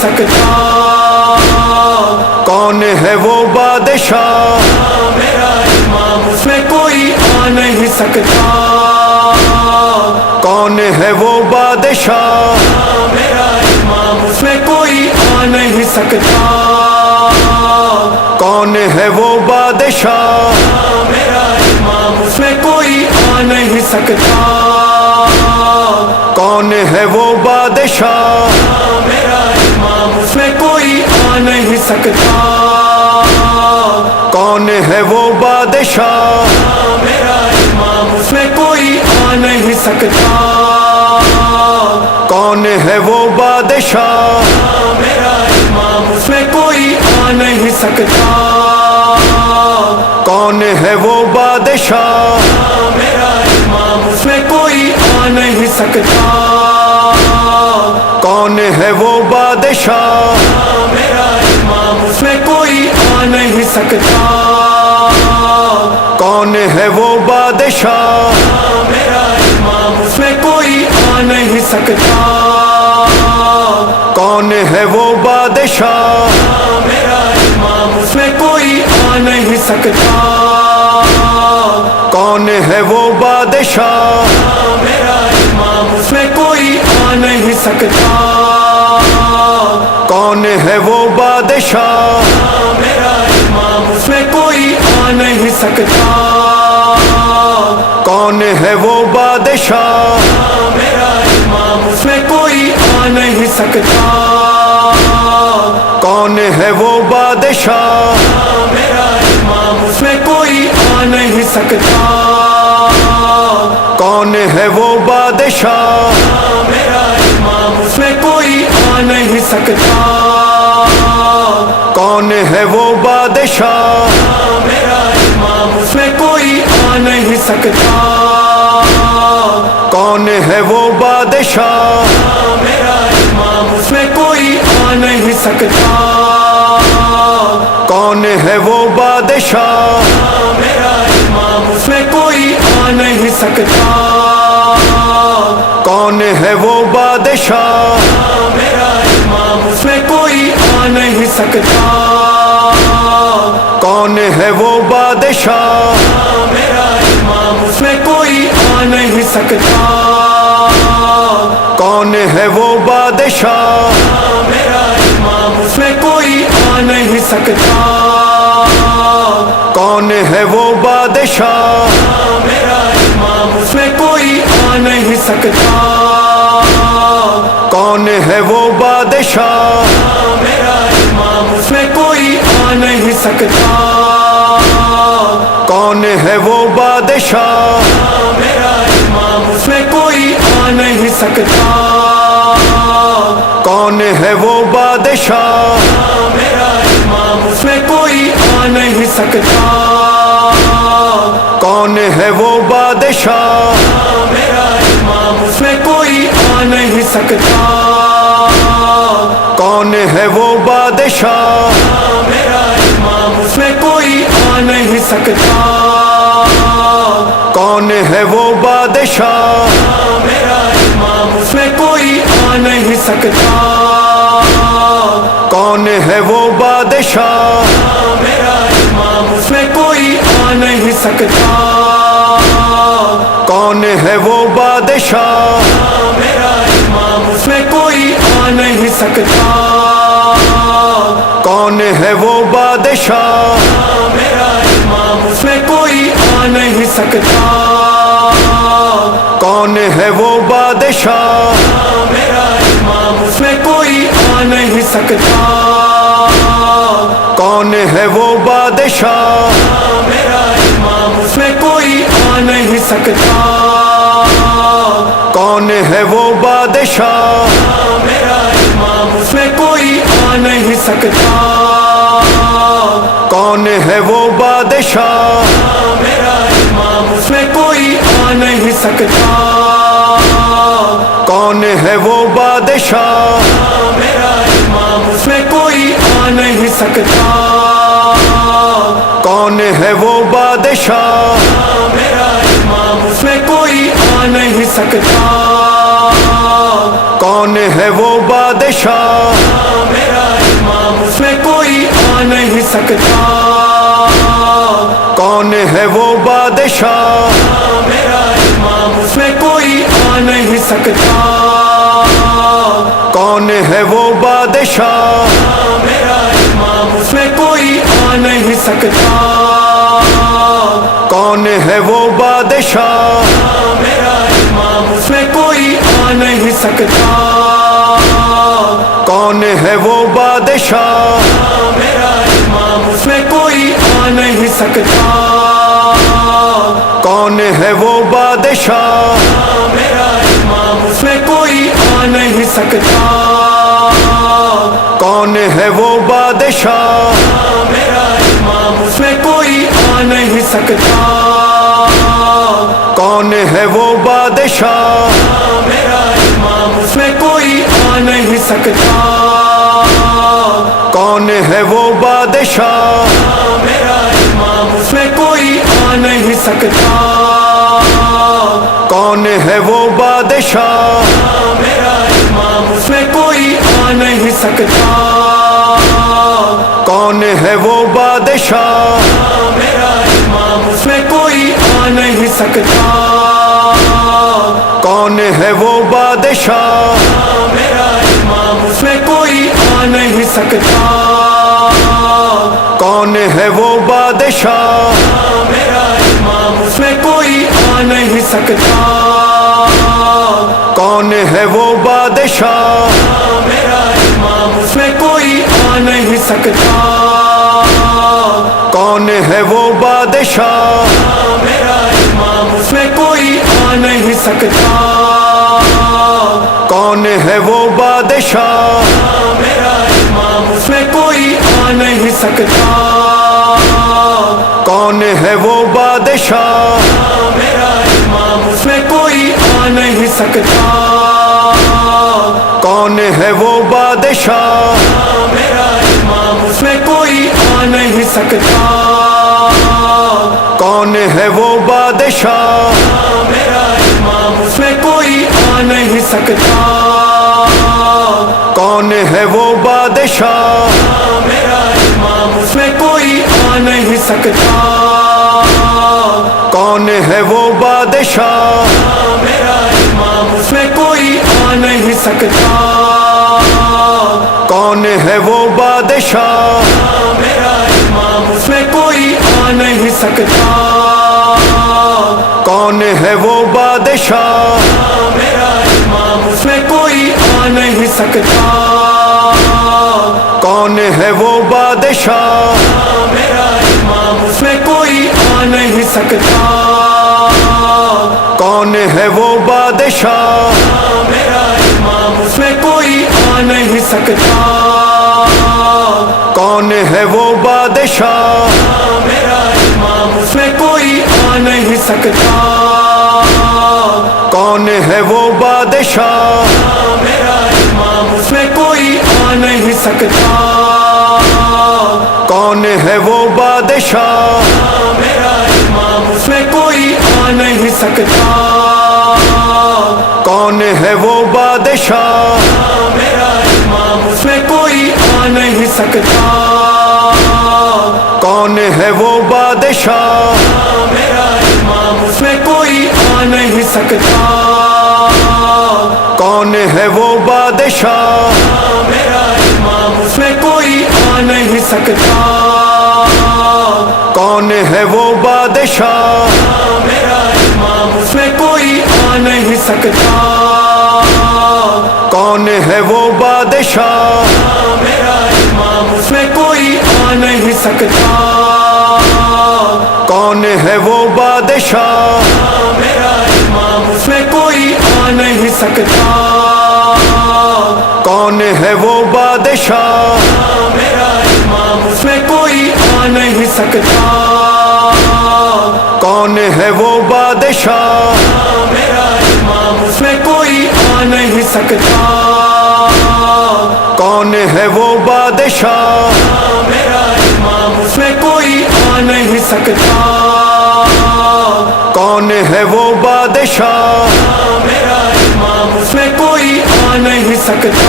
سکتا، کون ہے وہ بادشاہ میرا امام، اس میں کوئی آ نہیں سکتا، کون ہے وہ بادشاہ میرا امام، اس میں کوئی آ نہیں سکتا، کون ہے وہ بادشاہ میرا امام، اس میں کوئی آ نہیں سکتا، کون ہے وہ بادشاہ میرا امام، اس میں کوئی آ نہیں سکتا، کون ہے وہ بادشاہ میرا امام، اس میں کوئی آ نہیں سکتا، کون ہے وہ بادشاہ میرا امام، اس میں کوئی آ نہیں سکتا، کون ہے وہ بادشاہ میرا امام، اس میں کوئی آ نہیں سکتا، کون ہے وہ بادشاہ میرا امام، اس میں کوئی آ نہیں سکتا، کون ہے وہ بادشاہ میرا امام، اس میں کوئی آ نہیں سکتا، کون ہے وہ بادشاہ میرا امام، اس میں کوئی آ نہیں سکتا، کون ہے وہ بادشاہ میرا امام، اس میں کوئی آ نہیں سکتا، کون ہے وہ بادشاہ میرا امام، اس میں کوئی آ نہیں سکتا، کون ہے وہ بادشاہ میرا امام، اس میں کوئی آ نہیں سکتا، کون ہے وہ بادشاہ میرا امام، اس میں کوئی آ نہیں سکتا، کون ہے وہ بادشاہ میرا امام، اس میں کوئی آ نہیں سکتا، کون ہے وہ بادشاہ میرا امام، اس میں کوئی آ نہیں سکتا، کون ہے وہ بادشاہ میرا امام، اس میں کوئی آ نہیں سکتا، کون ہے وہ بادشاہ میرا امام، اس میں کوئی آ نہیں سکتا، کون ہے وہ بادشاہ میرا امام، اس میں کوئی آ نہیں سکتا، کون ہے وہ بادشاہ میرا امام، اس میں کوئی آ نہیں سکتا، کون ہے وہ بادشاہ میرا امام، اس میں کوئی آ نہیں سکتا، کون ہے وہ بادشاہ میرا امام، اس میں کوئی آ نہیں سکتا، کون ہے وہ بادشاہ میرا امام، اس میں کوئی آ نہیں سکتا، کون ہے وہ بادشاہ میرا امام، اس میں کوئی آ نہیں سکتا، کون ہے وہ بادشاہ میرا امام، اس میں کوئی آ نہیں سکتا، کون ہے وہ بادشاہ میرا امام، اس میں کوئی آ نہیں سکتا، کون ہے وہ بادشاہ میرا امام، اس میں کوئی آ نہیں سکتا، کون ہے وہ بادشاہ میرا امام، اس میں کوئی آ نہیں سکتا، کون ہے وہ بادشاہ میرا امام، اس میں کوئی آ نہیں سکتا، کون ہے وہ بادشاہ میرا امام، اس میں کوئی آ نہیں سکتا، کون ہے وہ بادشاہ میرا امام، اس میں کوئی آ نہیں سکتا، کون ہے وہ بادشاہ میرا امام، اس میں کوئی آ نہیں سکتا، کون ہے وہ بادشاہ میرا امام، اس میں کوئی آ نہیں سکتا، کون ہے وہ بادشاہ میرا امام، اس میں کوئی آ نہیں سکتا، کون ہے وہ بادشاہ میرا امام، اس میں کوئی آ نہیں سکتا، کون ہے وہ بادشاہ میرا امام، اس میں کوئی آ نہیں سکتا، کون ہے وہ بادشاہ میرا امام، اس میں کوئی آ نہیں سکتا، کون ہے وہ بادشاہ نہیں سکتا کون ہے وہ بادشاہ میرا امام اس میں کوئی آ نہیں سکتا کون ہے وہ بادشاہ میرا امام اس میں کوئی آ نہیں سکتا کون ہے وہ بادشاہ میرا امام اس میں کوئی آ نہیں سکتا کون ہے وہ بادشاہ میرا امام اس میں کوئی آ نہیں سکتا کون ہے وہ بادشاہ میرا امام اس میں کوئی آ نہیں سکتا کون ہے وہ بادشاہ میرا امام اس میں کوئی آ نہیں سکتا کون ہے وہ بادشاہ میرا امام اس میں کوئی آ نہیں سکتا کون ہے وہ بادشاہ میرا امام اس میں کوئی آ نہیں سکتا کون ہے وہ بادشاہ میرا امام اس میں کوئی آ نہیں سکتا کون ہے وہ بادشاہ میرا امام اس میں کوئی آ نہیں سکتا کون ہے وہ بادشاہ میرا امام اس میں کوئی آ نہیں سکتا کون ہے وہ بادشاہ میرا امام اس میں کوئی آ نہیں سکتا کون ہے وہ بادشاہ میرا امام اس میں کوئی آ نہیں سکتا کون ہے وہ بادشاہ میرا امام اس میں کوئی آ نہیں سکتا کون ہے وہ بادشاہ میرا امام اس میں کوئی آ نہیں سکتا کون ہے وہ بادشاہ میرا امام اس میں کوئی آ نہیں سکتا کون ہے وہ بادشاہ میرا امام اس میں کوئی آ نہیں سکتا کون ہے وہ بادشاہ میرا امام اس میں کوئی آ نہیں سکتا کون ہے وہ بادشاہ میرا امام اس میں کوئی آ نہیں سکتا کون ہے وہ بادشاہ میرا امام اس میں کوئی آ نہیں سکتا کون ہے وہ بادشاہ میرا امام اس میں کوئی آ نہیں سکتا کون ہے وہ بادشاہ میرا امام اس میں کوئی آ نہیں سکتا کون ہے وہ بادشاہ میرا امام اس میں کوئی آ نہیں سکتا کون ہے وہ بادشاہ میرا امام اس میں کوئی آ نہیں سکتا کون ہے وہ بادشاہ میرا امام اس میں کوئی آ نہیں سکتا کون ہے وہ بادشاہ میرا امام اس میں کوئی آ نہیں سکتا کون ہے وہ بادشاہ میرا امام اس میں کوئی آ نہیں سکتا کون ہے وہ بادشاہ میرا امام اس میں کوئی آ نہیں سکتا کون ہے وہ بادشاہ میرا امام اس میں کوئی آ نہیں سکتا کون ہے وہ بادشاہ میرا امام اس میں کوئی آ نہیں سکتا کون ہے وہ بادشاہ میرا امام اس میں کوئی آ نہیں سکتا کون ہے وہ بادشاہ میرا امام اس میں کوئی آ نہیں سکتا کون ہے وہ بادشاہ میرا امام اس میں کوئی آ نہیں سکتا کون ہے وہ بادشاہ میرا امام اس میں کوئی آ نہیں سکتا کون ہے وہ بادشاہ میرا امام اس میں کوئی آ نہیں سکتا کون ہے وہ بادشاہ میرا امام اس میں کوئی آ نہیں سکتا کون ہے وہ بادشاہ میرا امام اس میں کوئی آ نہیں سکتا